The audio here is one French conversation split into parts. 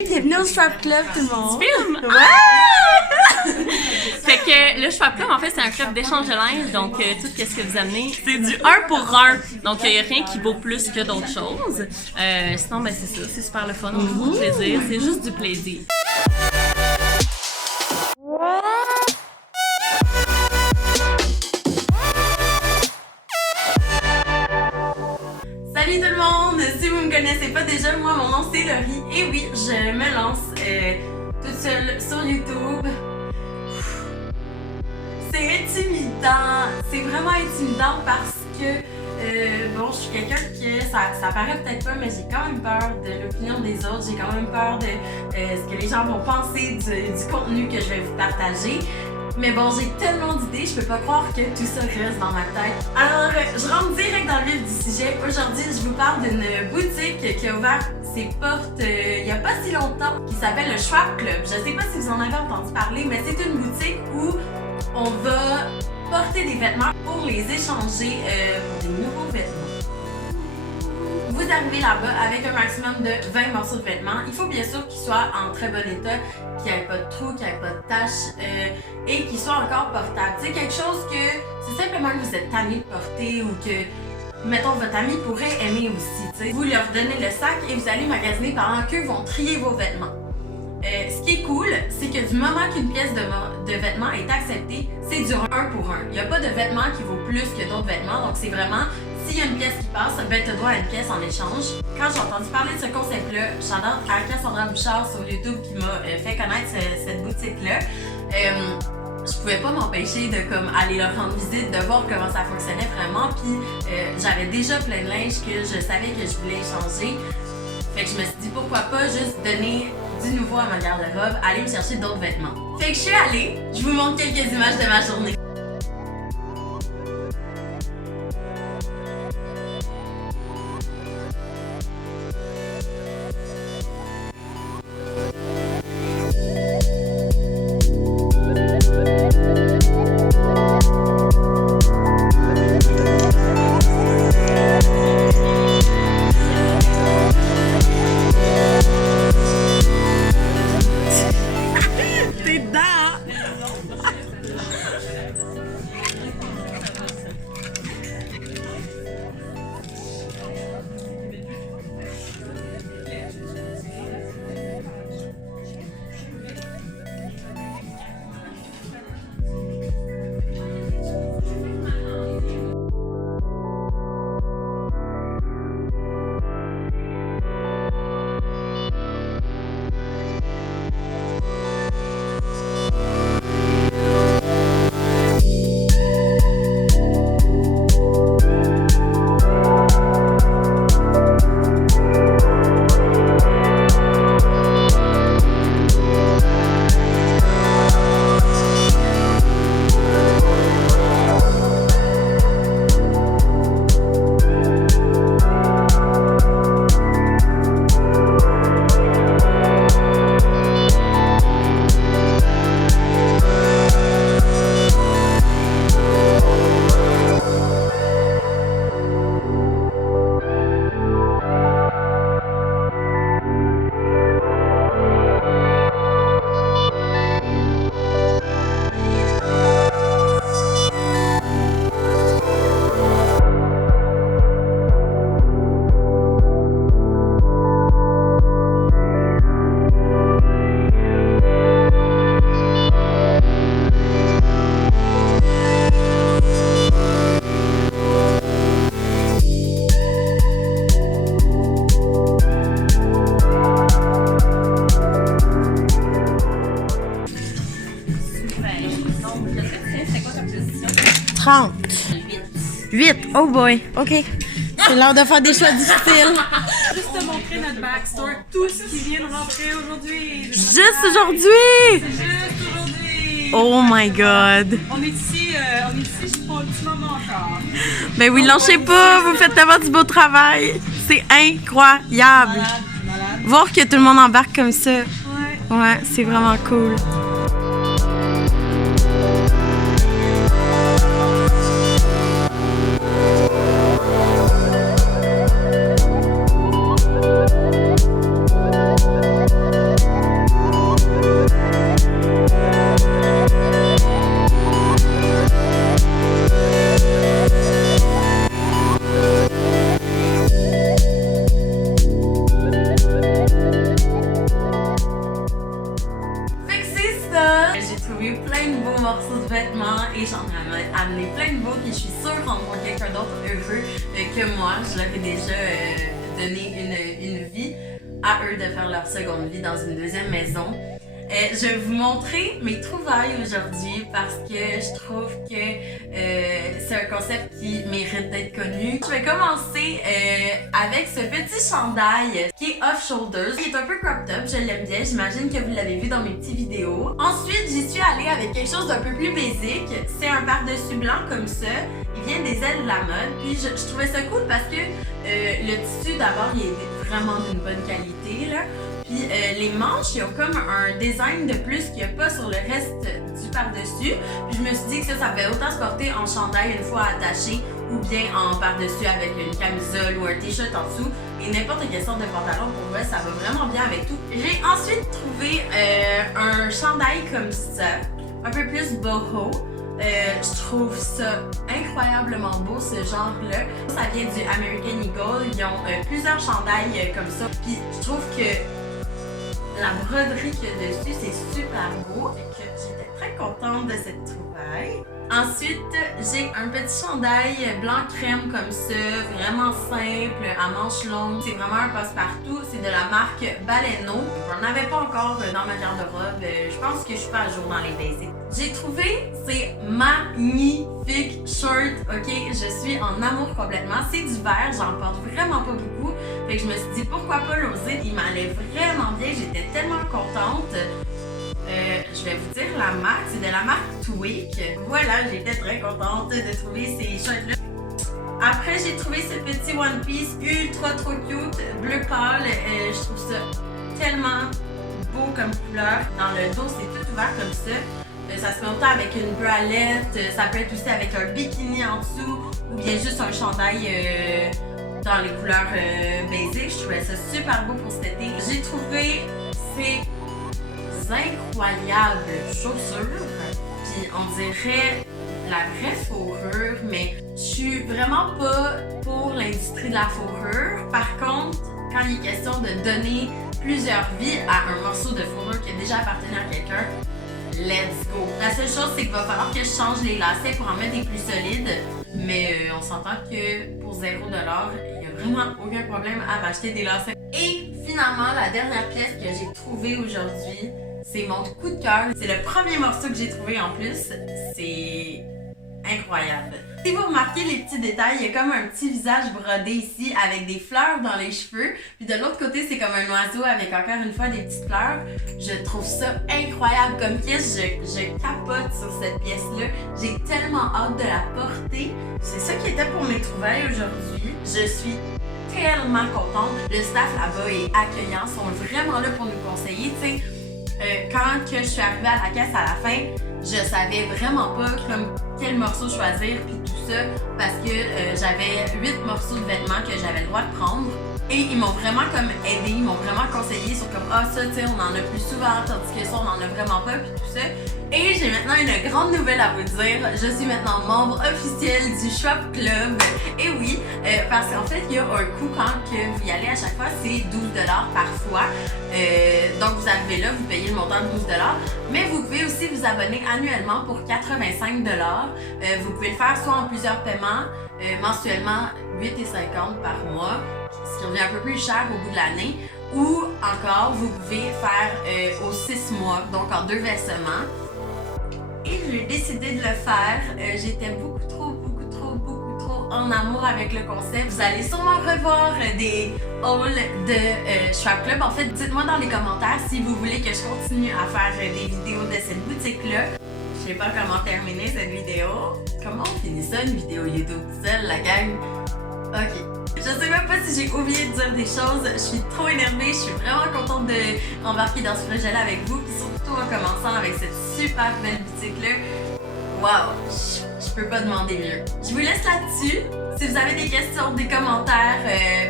Bienvenue au Schwab Club, tout le monde! Tu filmes? Ouais! Fait que le Schwab Club, en fait, c'est un club d'échange de linge, donc tout ce que vous amenez, c'est du 1 pour 1. Donc il n'y a rien qui vaut plus que d'autres choses. Sinon, ben c'est ça, c'est super le fun, on a beaucoup de plaisir, c'est juste du plaisir. Salut tout le monde! Si vous me connaissez pas déjà, moi mon nom c'est Laurie et oui, je me lance toute seule sur YouTube. C'est intimidant, c'est vraiment intimidant parce que bon, je suis quelqu'un qui, ça paraît peut-être pas, mais j'ai quand même peur de l'opinion des autres, j'ai quand même peur de ce que les gens vont penser du contenu que je vais vous partager. Mais bon, j'ai tellement d'idées, je peux pas croire que tout ça reste dans ma tête. Alors, je rentre direct dans le vif du sujet. Aujourd'hui, je vous parle d'une boutique qui a ouvert ses portes il y a pas si longtemps, qui s'appelle le Schwab Club. Je sais pas si vous en avez entendu parler, mais c'est une boutique où on va porter des vêtements pour les échanger pour des nouveaux vêtements. Vous arrivez là-bas avec un maximum de 20 morceaux de vêtements. Il faut bien sûr qu'ils soient en très bon état, qu'il n'y ait pas de trous, qu'il n'y ait pas de taches et qu'ils soient encore portables. C'est quelque chose que c'est simplement que vous êtes tanné de porter ou que, mettons, votre ami pourrait aimer aussi. T'sais. Vous leur donnez le sac et vous allez magasiner pendant qu'eux vont trier vos vêtements. Ce qui est cool, c'est que du moment qu'une pièce de vêtement est acceptée, c'est du 1 pour 1. Il n'y a pas de vêtement qui vaut plus que d'autres vêtements, donc c'est vraiment, s'il y a une pièce qui passe, ben tu as droit à une pièce en échange. Quand j'ai entendu parler de ce concept-là, j'adore à Cassandra Bouchard sur YouTube qui m'a fait connaître cette boutique-là. Je pouvais pas m'empêcher de comme aller leur rendre visite, de voir comment ça fonctionnait vraiment, puis j'avais déjà plein de linge que je savais que je voulais échanger. Fait que je me suis dit pourquoi pas juste donner du nouveau à ma garde-robe, aller me chercher d'autres vêtements. Fait que je suis allée, je vous montre quelques images de ma journée. Donc, 8, oh boy, ok. C'est l'heure de faire des choix difficiles. Juste te montrer notre backstore, tout ce qui vient de rentrer aujourd'hui. Juste aujourd'hui! Juste aujourd'hui. Oh my god. On est ici pour un petit moment encore. Ben oui, lâchez pas, vous faites tellement du beau travail. C'est incroyable. Malade. Voir que tout le monde embarque comme ça. Ouais. Ouais, c'est vraiment cool. trouvé plein de beaux morceaux de vêtements et j'en ai amené plein de beaux qui, je suis sûre, rendront quelqu'un d'autre heureux que moi. Je leur ai déjà donné une vie à eux de faire leur seconde vie dans une deuxième maison. Je vais vous montrer mes trouvailles aujourd'hui parce que je trouve que c'est un concept qui mérite d'être connu. Je vais commencer avec ce petit chandail qui est off-shoulders. Il est un peu cropped up, je l'aime bien, j'imagine que vous l'avez vu dans mes petites vidéos. Ensuite, j'y suis allée avec quelque chose d'un peu plus basique. C'est un par-dessus blanc comme ça. Il vient des ailes de la mode. Puis je trouvais ça cool parce que le tissu d'abord il est vraiment d'une bonne qualité là. Puis les manches, ils ont comme un design de plus qu'il n'y a pas sur le reste du par-dessus. Puis je me suis dit que ça pouvait autant se porter en chandail une fois attaché ou bien en par-dessus avec une camisole ou un t-shirt en dessous. Et n'importe quelle sorte de pantalon, pour moi, ça va vraiment bien avec tout. J'ai ensuite trouvé un chandail comme ça, un peu plus boho. Je trouve ça incroyablement beau, ce genre-là. Ça vient du American Eagle. Ils ont plusieurs chandails comme ça. Puis je trouve que la broderie qu'il y a dessus, c'est super beau. J'étais très contente de cette trouvaille. Ensuite, j'ai un petit chandail blanc crème comme ça, vraiment simple, à manches longues. C'est vraiment un passe-partout. C'est de la marque Baleno. Je n'en avais pas encore dans ma garde-robe. Je pense que je suis pas à jour dans les basics. J'ai trouvé ces magnifiques shorts, ok? Je suis en amour complètement. C'est du vert, j'en porte vraiment pas beaucoup. Fait que je me suis dit pourquoi pas l'oser. Il m'allait vraiment bien, j'étais tellement contente. Je vais vous dire la marque, c'est de la marque Tweak. Voilà, j'étais très contente de trouver ces shorts-là. Après, j'ai trouvé ce petit One Piece ultra trop cute, bleu pâle. Je trouve ça tellement beau comme couleur. Dans le dos, c'est tout ouvert comme ça. Ça se met autant avec une bralette, ça peut être aussi avec un bikini en dessous ou bien juste un chandail dans les couleurs basiques. Je trouvais ça super beau pour cet été. J'ai trouvé ces incroyables chaussures, puis on dirait la vraie fourrure, mais je suis vraiment pas pour l'industrie de la fourrure. Par contre, quand il est question de donner plusieurs vies à un morceau de fourrure qui a déjà appartenu à quelqu'un, let's go! La seule chose, c'est qu'il va falloir que je change les lacets pour en mettre des plus solides, mais on s'entend que pour 0$, il n'y a vraiment aucun problème à m'acheter des lacets. Et finalement, la dernière pièce que j'ai trouvée aujourd'hui, c'est mon coup de cœur. C'est le premier morceau que j'ai trouvé en plus. C'est incroyable. Si vous remarquez les petits détails, il y a comme un petit visage brodé ici avec des fleurs dans les cheveux. Puis de l'autre côté, c'est comme un oiseau avec encore une fois des petites fleurs. Je trouve ça incroyable comme pièce. Je capote sur cette pièce-là. J'ai tellement hâte de la porter. C'est ça qui était pour mes trouvailles aujourd'hui. Je suis tellement contente. Le staff là-bas est accueillant. Ils sont vraiment là pour nous conseiller. Tu sais, quand que je suis arrivée à la caisse à la fin, je savais vraiment pas comme quel morceau choisir puis tout ça parce que j'avais 8 morceaux de vêtements que j'avais le droit de prendre et ils m'ont vraiment comme aidé, ils m'ont vraiment conseillé sur comme ça tu sais on en a plus souvent tandis que ça on en a vraiment pas puis tout ça. Et j'ai maintenant une grande nouvelle à vous dire, je suis maintenant membre officiel du Shop Club. Et oui, parce qu'en fait il y a un coût quand que vous y allez à chaque fois, c'est 12$ par fois. Donc vous arrivez là, vous payez le montant de 12$, mais vous pouvez aussi vous abonner annuellement pour 85$. Vous pouvez le faire soit en plusieurs paiements, mensuellement 8,50$ par mois, ce qui revient un peu plus cher au bout de l'année, ou encore vous pouvez faire aux 6 mois, donc en 2 versements. Et j'ai décidé de le faire. J'étais beaucoup trop en amour avec le concept. Vous allez sûrement revoir des hauls de Shop Club. En fait, dites-moi dans les commentaires si vous voulez que je continue à faire des vidéos de cette boutique-là. Je sais pas comment terminer cette vidéo. Comment on finit ça, une vidéo YouTube seule, la gang? Ok. Je sais même pas si j'ai oublié de dire des choses. Je suis trop énervée. Je suis vraiment contente d'embarquer dans ce projet-là avec vous. Puis surtout en commençant avec cette super belle boutique-là. Waouh! Je peux pas demander mieux. Je vous laisse là-dessus. Si vous avez des questions, des commentaires,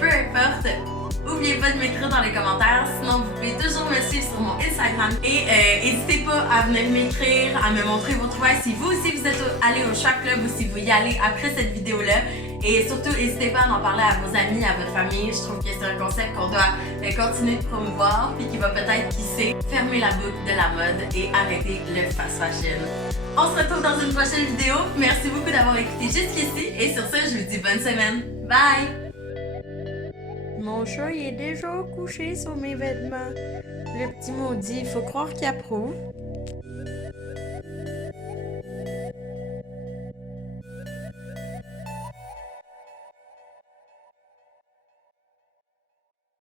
peu importe, n'oubliez pas de m'écrire dans les commentaires. Sinon, vous pouvez toujours me suivre sur mon Instagram. Et n'hésitez pas à venir m'écrire, à me montrer vos trouvailles si vous aussi vous êtes allé au Shop Club ou si vous y allez après cette vidéo-là. Et surtout, n'hésitez pas à en parler à vos amis, à votre famille. Je trouve que c'est un concept qu'on doit continuer de promouvoir puis qui va peut-être, qui sait, fermer la boucle de la mode et arrêter le fast fashion. On se retrouve dans une prochaine vidéo. Merci beaucoup d'avoir écouté jusqu'ici et sur ce, je vous dis bonne semaine. Bye! Mon chat, il est déjà couché sur mes vêtements. Le petit maudit, il faut croire qu'il approuve.